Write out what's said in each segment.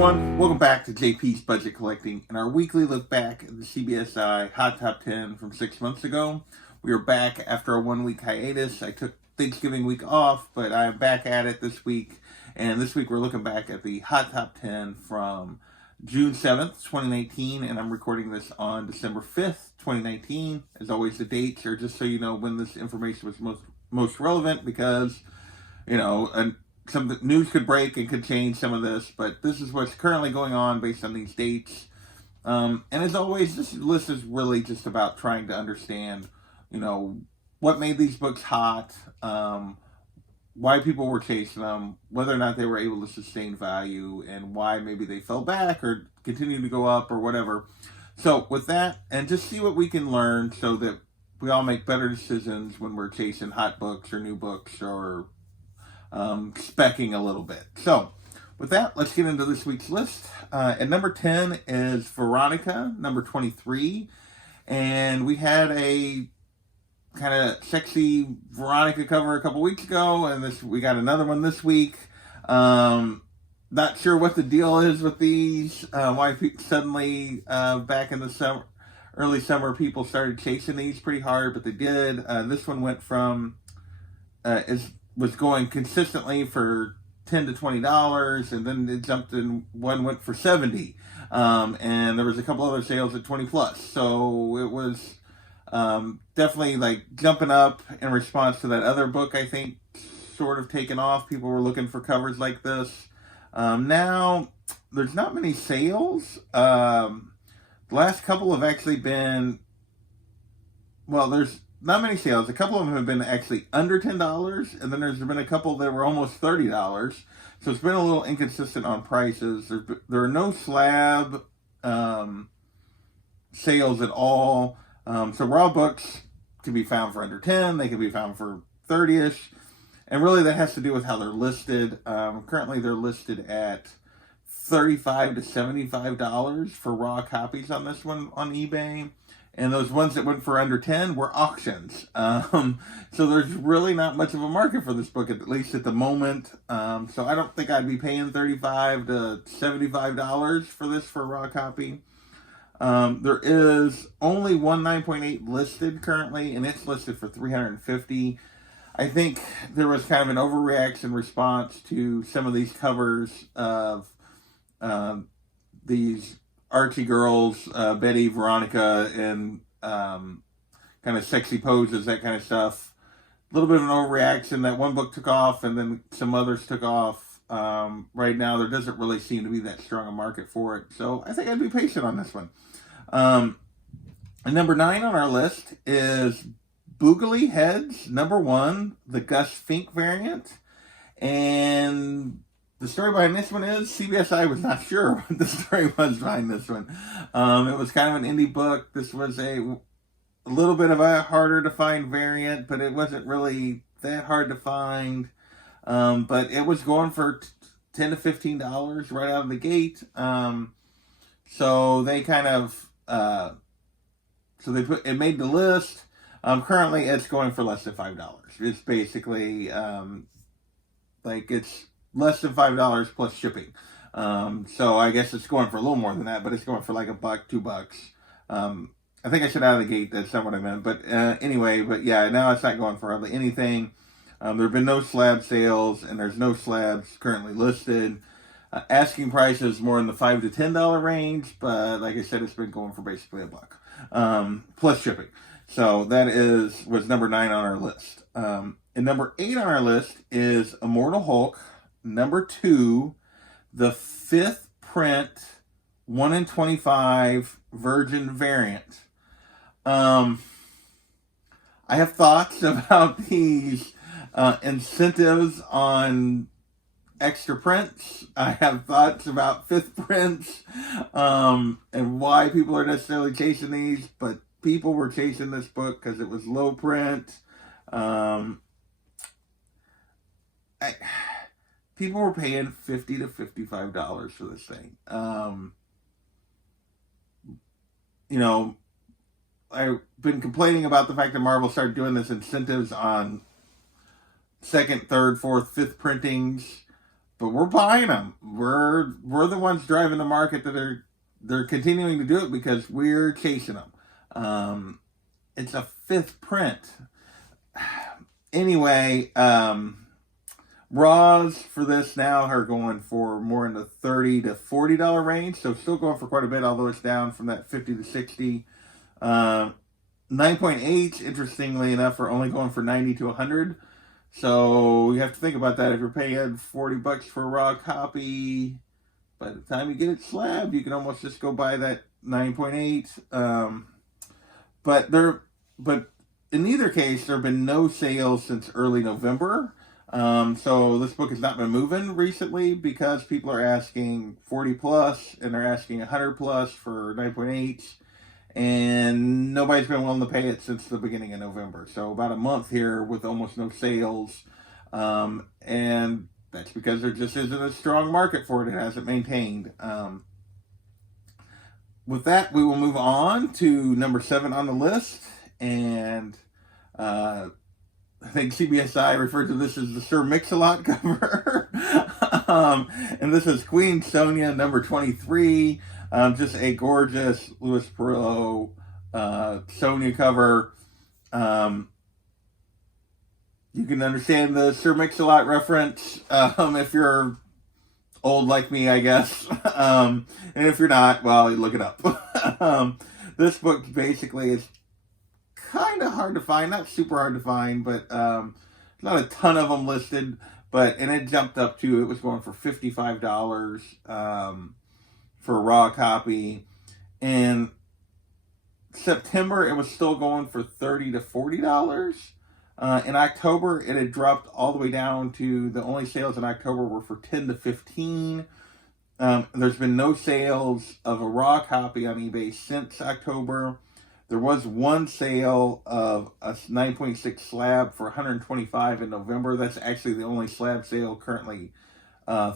everyone, welcome back to JP's Budget Collecting and our weekly look back at the CBSI Hot Top 10 from 6 months ago. We are back after a 1-week hiatus. I took Thanksgiving week off, but I'm back at it this week. And this week we're looking back at the Hot Top 10 from June 7th, 2019, and I'm recording this on December 5th, 2019. As always, the dates are just so you know when this information was most relevant, because, some news could break and could change some of this, but this is what's currently going on based on these dates. And as always, this list is really just about trying to understand, what made these books hot, why people were chasing them, whether or not they were able to sustain value, and why maybe they fell back or continue to go up or whatever. So with that, and just see what we can learn so that we all make better decisions when we're chasing hot books or new books or specking a little bit. So with that, let's get into this week's list. At number 10 is Veronica, number 23. And we had a kind of sexy Veronica cover a couple weeks ago, and we got another one this week. Not sure what the deal is with these, why suddenly back in the early summer people started chasing these pretty hard, but they did. This one went from was going consistently for $10 to $20, and then it jumped and one went for $70. And there was a couple other sales at 20 plus. So it was definitely like jumping up in response to that other book, I think, sort of taken off. People were looking for covers like this. Now, there's not many sales. The last couple have actually been, there's not many sales. A couple of them have been actually under $10, and then there's been a couple that were almost $30. So it's been a little inconsistent on prices. There are no slab sales at all. So raw books can be found for under 10. They can be found for 30-ish. And really that has to do with how they're listed. Currently they're listed at $35 to $75 for raw copies on this one on eBay. And those ones that went for under 10 were auctions. So there's really not much of a market for this book, at least at the moment. So I don't think I'd be paying $35 to $75 for this for a raw copy. There is only one 9.8 listed currently, and it's listed for $350. I think there was kind of an overreaction response to some of these covers of these Archie girls, Betty, Veronica, and kind of sexy poses, that kind of stuff. A little bit of an overreaction. That one book took off, and then some others took off. Right now, there doesn't really seem to be that strong a market for it. So I think I'd be patient on this one. And number 9 on our list is Boogly Heads, number 1, the Gus Fink variant. And the story behind this one is CBSI was not sure what the story was behind this one. It was kind of an indie book. This was a little bit of a harder to find variant, but it wasn't really that hard to find. But it was going for $10 to $15 right out of the gate. So they kind of, it made the list. Currently it's going for less than $5. It's basically, it's less than $5 plus shipping. So I guess it's going for a little more than that, but it's going for like $1, $2. I think I said out of the gate, that's not what I meant. But anyway, now it's not going for hardly anything. There have been no slab sales, and there's no slabs currently listed. Asking price is more in the $5 to $10 range, but like I said, it's been going for basically $1 plus shipping. So that was number 9 on our list. And number 8 on our list is Immortal Hulk, number 2, the 5th print 1 in 25 Virgin variant. I have thoughts about these incentives on extra prints. I have thoughts about 5th prints and why people are necessarily chasing these, but people were chasing this book because it was low print. People were paying $50 to $55 for this thing. I've been complaining about the fact that Marvel started doing this incentives on 2nd, 3rd, 4th, 5th printings. but we're buying them. We're the ones driving the market that they're continuing to do it because we're chasing them. It's a 5th print. Anyway, raws for this now are going for more in the $30 to $40 range, so still going for quite a bit, although it's down from that 50 to 60. 9.8, interestingly enough, are only going for 90 to 100. So you have to think about that. If you're paying $40 for a raw copy, by the time you get it slabbed, you can almost just go buy that 9.8. But in either case, there have been no sales since early November. So this book has not been moving recently because people are asking 40 plus and they're asking 100 plus for 9.8. And nobody's been willing to pay it since the beginning of November. So about a month here with almost no sales. And that's because there just isn't a strong market for it. It hasn't maintained. With that, we will move on to number 7 on the list. And I think CBSI referred to this as the Sir Mix-a-Lot cover. And this is Queen Sonia, number 23. Just a gorgeous Louis Perillo Sonia cover. You can understand the Sir Mix-a-Lot reference if you're old like me, I guess. And if you're not, well, look it up. This book basically is kind of hard to find. Not super hard to find, but not a ton of them listed. And it jumped up to, it was going for $55 for a raw copy. In September, it was still going for $30 to $40. In October, it had dropped all the way down to, the only sales in October were for $10 to $15. There's been no sales of a raw copy on eBay since October. There was one sale of a 9.6 slab for $125 in November. That's actually the only slab sale currently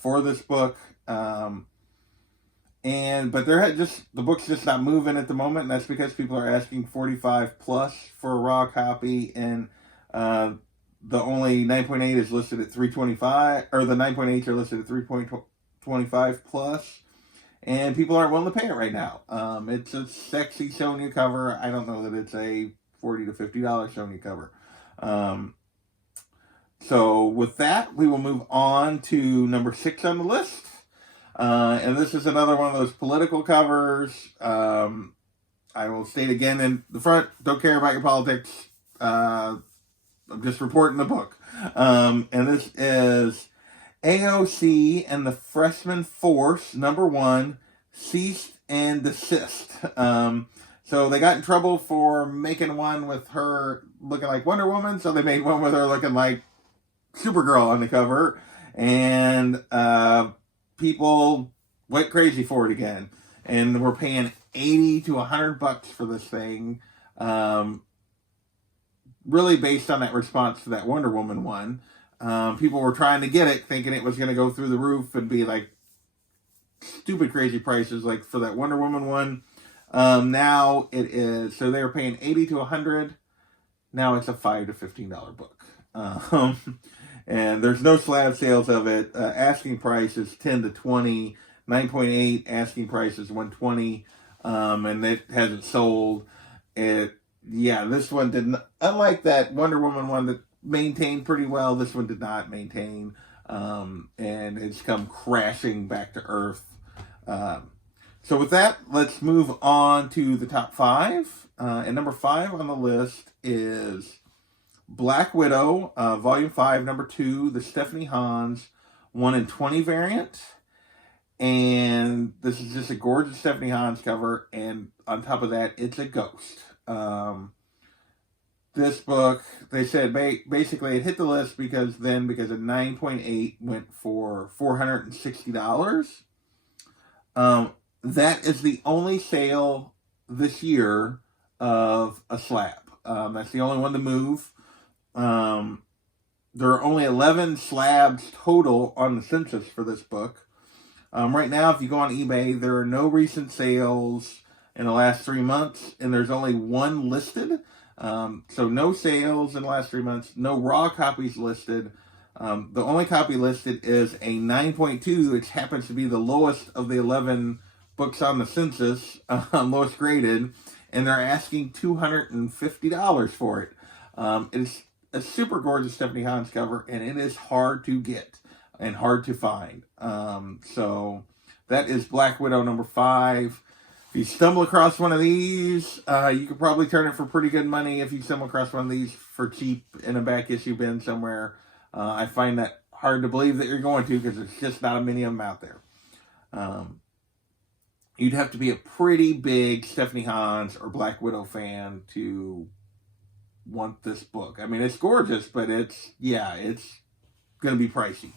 for this book. But the book's just not moving at the moment, and that's because people are asking 45 plus for a raw copy, and the only 9.8 is listed at 325, or the 9.8s are listed at 3.25 plus, and people aren't willing to pay it right now. It's a sexy Sonia cover. I don't know that it's a $40 to $50 Sonia cover. So with that, we will move on to number 6 on the list. And this is another one of those political covers. I will state again in the front, don't care about your politics. I'm just reporting the book. And this is AOC and the Freshman Force, number 1, Cease and Desist. So they got in trouble for making one with her looking like Wonder Woman, so they made one with her looking like Supergirl on the cover. And people went crazy for it again, and we're paying $80 to $100 for this thing. Really based on that response to that Wonder Woman one. People were trying to get it, thinking it was going to go through the roof and be like stupid crazy prices, like for that Wonder Woman one. Now it is, so they were paying $80 to $100. Now it's a $5 to $15 book. And there's no slab sales of it. Asking price is $10 to $20. 9.8 asking price is $120. And it hasn't sold. This one didn't. Unlike that Wonder Woman one that maintained pretty well, this one did not maintain. And it's come crashing back to earth. So with that, let's move on to the top 5. And number 5 on the list is Black Widow, Volume 5, Number 2, the Stephanie Hans 1 in 20 variant. And this is just a gorgeous Stephanie Hans cover. And on top of that, it's a ghost. This book, they said, basically it hit the list because a 9.8 went for $460. That is the only sale this year of a slab. That's the only one to move. There are only 11 slabs total on the census for this book. Right now, if you go on eBay, there are no recent sales in the last 3 months, and there's only one listed. So no sales in the last 3 months, no raw copies listed. The only copy listed is a 9.2, which happens to be the lowest of the 11 books on the census, lowest graded, and they're asking $250 for it. It's a super gorgeous Stephanie Hans cover, and it is hard to get and hard to find. So that is Black Widow number 5. If you stumble across one of these, you could probably turn it for pretty good money if you stumble across one of these for cheap in a back issue bin somewhere. I find that hard to believe that you're going to, because there's just not many of them out there. You'd have to be a pretty big Stephanie Hans or Black Widow fan to want this book. I mean, it's gorgeous, but it's going to be pricey.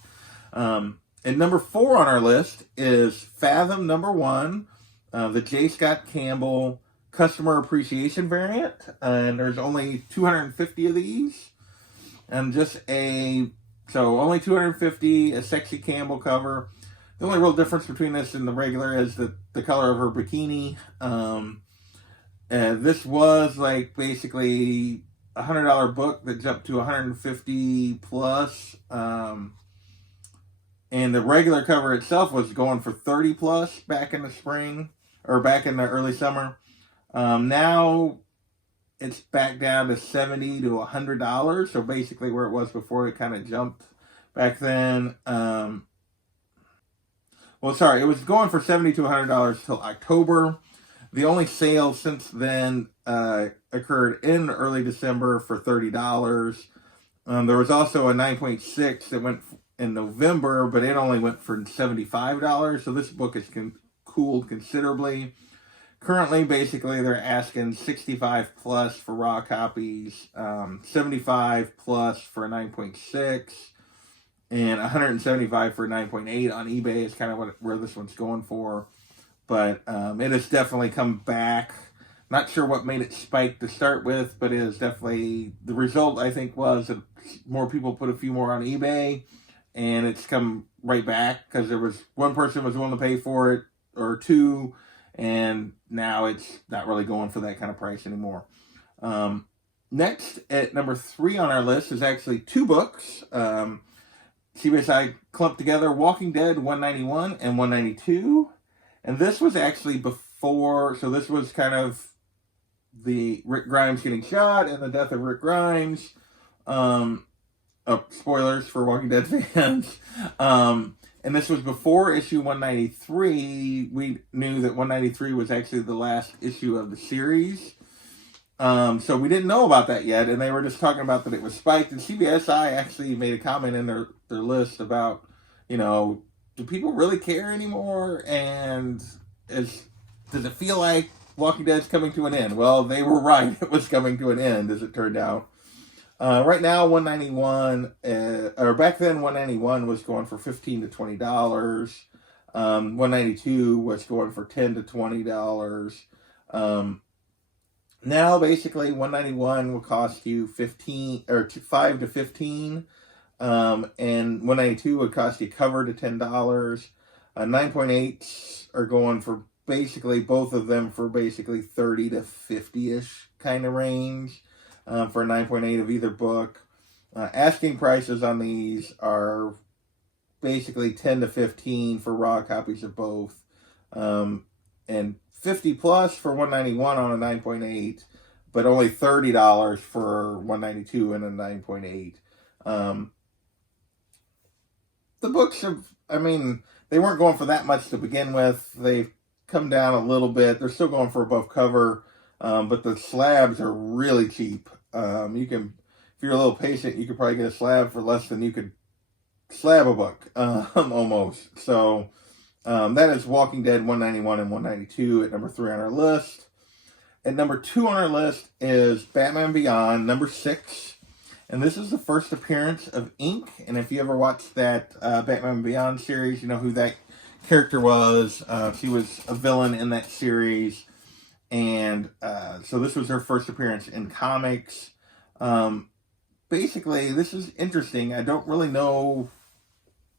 And number 4 on our list is Fathom number 1, the J. Scott Campbell Customer Appreciation variant. And there's only 250 of these. And only 250, a sexy Campbell cover. The only real difference between this and the regular is the color of her bikini. This was like basically a $100 book that jumped to $150 plus. And the regular cover itself was going for $30 plus back in the spring, or back in the early summer. Now it's back down to $70 to $100. So basically where it was before, it kind of jumped back then. It was going for $70 to $100 till October. The only sale since then occurred in early December for $30. There was also a 9.6 that went in November, but it only went for $75. So this book has cooled considerably. Currently, basically, they're asking $65 plus for raw copies, $75 plus for a 9.6, and $175 for a 9.8 on eBay is kind of where this one's going for. But it has definitely come back. Not sure what made it spike to start with, but it is definitely, the result, I think, was that more people put a few more on eBay, and it's come right back because there was one person was willing to pay for it, or two, and now it's not really going for that kind of price anymore. Next, at number 3 on our list is actually 2 books. CBSI clumped together Walking Dead 191 and 192. And this was actually before, so this was kind of the Rick Grimes getting shot and the death of Rick Grimes. Spoilers for Walking Dead fans. And this was before issue 193. We knew that 193 was actually the last issue of the series. So we didn't know about that yet, and they were just talking about that it was spiked. And CBSI actually made a comment in their list about, do people really care anymore? And does it feel like Walking Dead's coming to an end? Well, they were right. It was coming to an end, as it turned out. Right now, 191, or back then, 191 was going for $15 to $20. 192 was going for $10 to $20. Now, basically, 191 will cost you 15 or 5 to 15, and 192 would cost you cover to $10. 9.8s are going for basically both of them for basically 30 to 50-ish kind of range for a 9.8 of either book. Asking prices on these are basically 10 to 15 for raw copies of both, and 50 plus for 191 on a 9.8, but only $30 for 192 and a 9.8. The books they weren't going for that much to begin with. They've come down a little bit. They're still going for above cover, but the slabs are really cheap. You can, if you're a little patient, you could probably get a slab for less than you could slab a book, almost. So, that is Walking Dead 191 and 192 at number 3 on our list. At number 2 on our list is Batman Beyond, number 6. And this is the first appearance of Ink. And if you ever watched that Batman Beyond series, you know who that character was. She was a villain in that series. And so this was her first appearance in comics. Basically, this is interesting. I don't really know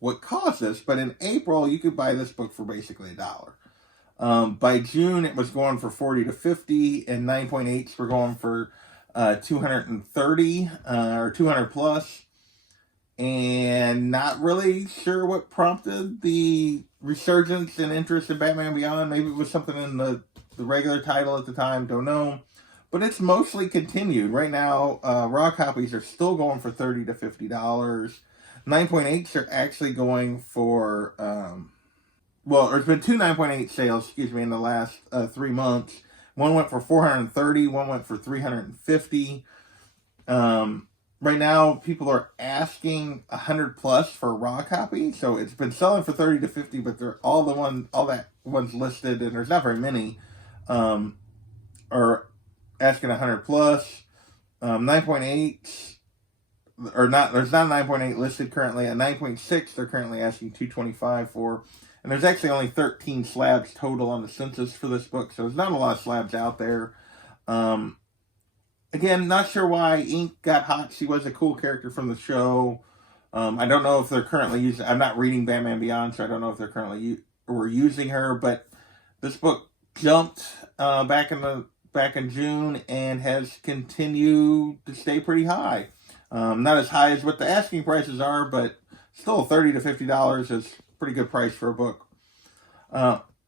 what caused this, but in April, you could buy this book for basically $1. By June, it was going for 40 to 50, and 9.8s were going for 230 or 200 plus. and not really sure what prompted the resurgence and interest in Batman Beyond. Maybe it was something in the regular title at the time, don't know. But it's mostly continued. Right now, raw copies are still going for $30 to $50. 9.8s are actually going for, well, there's been two 9.8 sales, in the last 3 months. One went for $430, one went for $350. Right now, people are asking $100 plus for a raw copy, so it's been selling for $30 to $50, but they're all that ones listed, and there's not very many, are asking $100 plus. 9.8, or not. There's not a 9.8 listed currently. A 9.6 they're currently asking $225 for, and there's actually only 13 slabs total on the census for this book, so there's not a lot of slabs out there. Again, not sure why Ink got hot. She was a cool character from the show. I don't know if they're currently using... I'm not reading Batman Beyond, so I don't know if they're currently using her. But this book jumped back in June and has continued to stay pretty high. Not as high as what the asking prices are, but still $30 to $50 is a pretty good price for a book.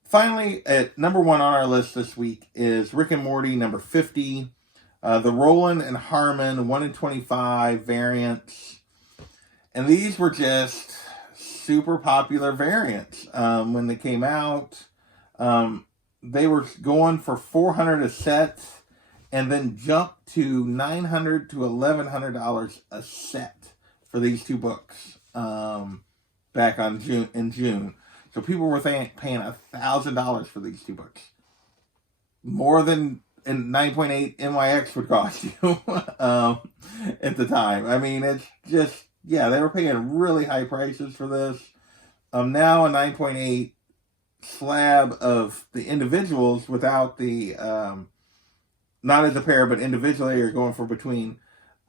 Finally, at number 1 on our list this week is Rick and Morty, number 50. The Roland and Harmon 1 in 25 variants. And these were just super popular variants. When they came out, they were going for $400 a set, and then jumped to $900 to $1,100 a set for these two books back in June. So people were paying $1,000 for these two books. More than 9.8 NYX would cost you at the time. I mean, it's just, yeah, they were paying really high prices for this. Now a 9.8 slab of the individuals without the, not as a pair, but individually, are going for between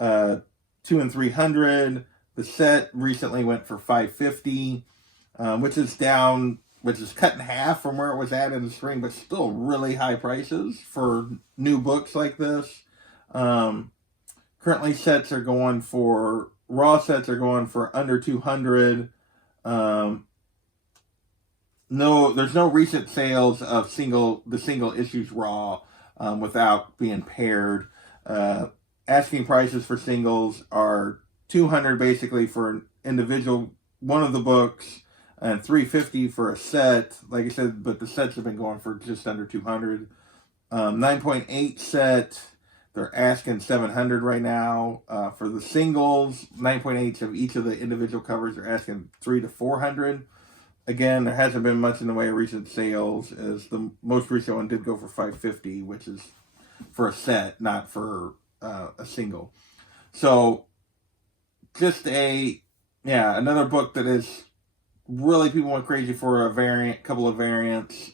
$200 and $300. The set recently went for $550, which is cut in half from where it was at in the spring, but still really high prices for new books like this. Currently, raw sets are going for under $200. There's no recent sales of the single issues raw without being paired. Asking prices for singles are $200 basically for an individual one of the books, and $350 for a set. Like I said, but the sets have been going for just under $200. 9.8 set, they're asking $700 right now. For the singles, 9.8s of each of the individual covers are asking $300 to $400. Again, there hasn't been much in the way of recent sales, as the most recent one did go for $550, which is for a set, not for a single. So, just another book that is really, people went crazy for a couple of variants.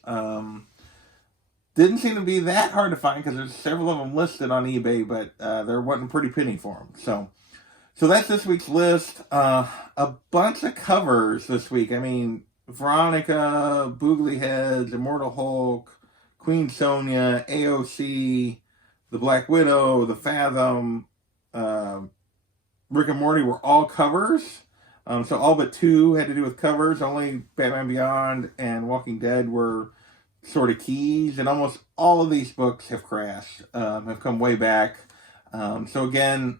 Didn't seem to be that hard to find because there's several of them listed on eBay, but they're wanting a pretty penny for them. So that's this week's list. A bunch of covers this week. I mean, Veronica, Boogly Heads, Immortal Hulk, Queen Sonia, AOC, The Black Widow, The Fathom, Rick and Morty were all covers. So all but 2 had to do with covers. Only Batman Beyond and Walking Dead were sort of keys. And almost all of these books have crashed, have come way back. So again,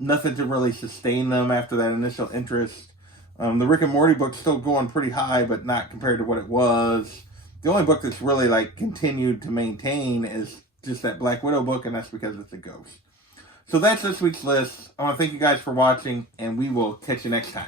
nothing to really sustain them after that initial interest. The Rick and Morty book's still going pretty high, but not compared to what it was. The only book that's really continued to maintain is just that Black Widow book, and that's because it's a ghost. So that's this week's list. I want to thank you guys for watching, and we will catch you next time.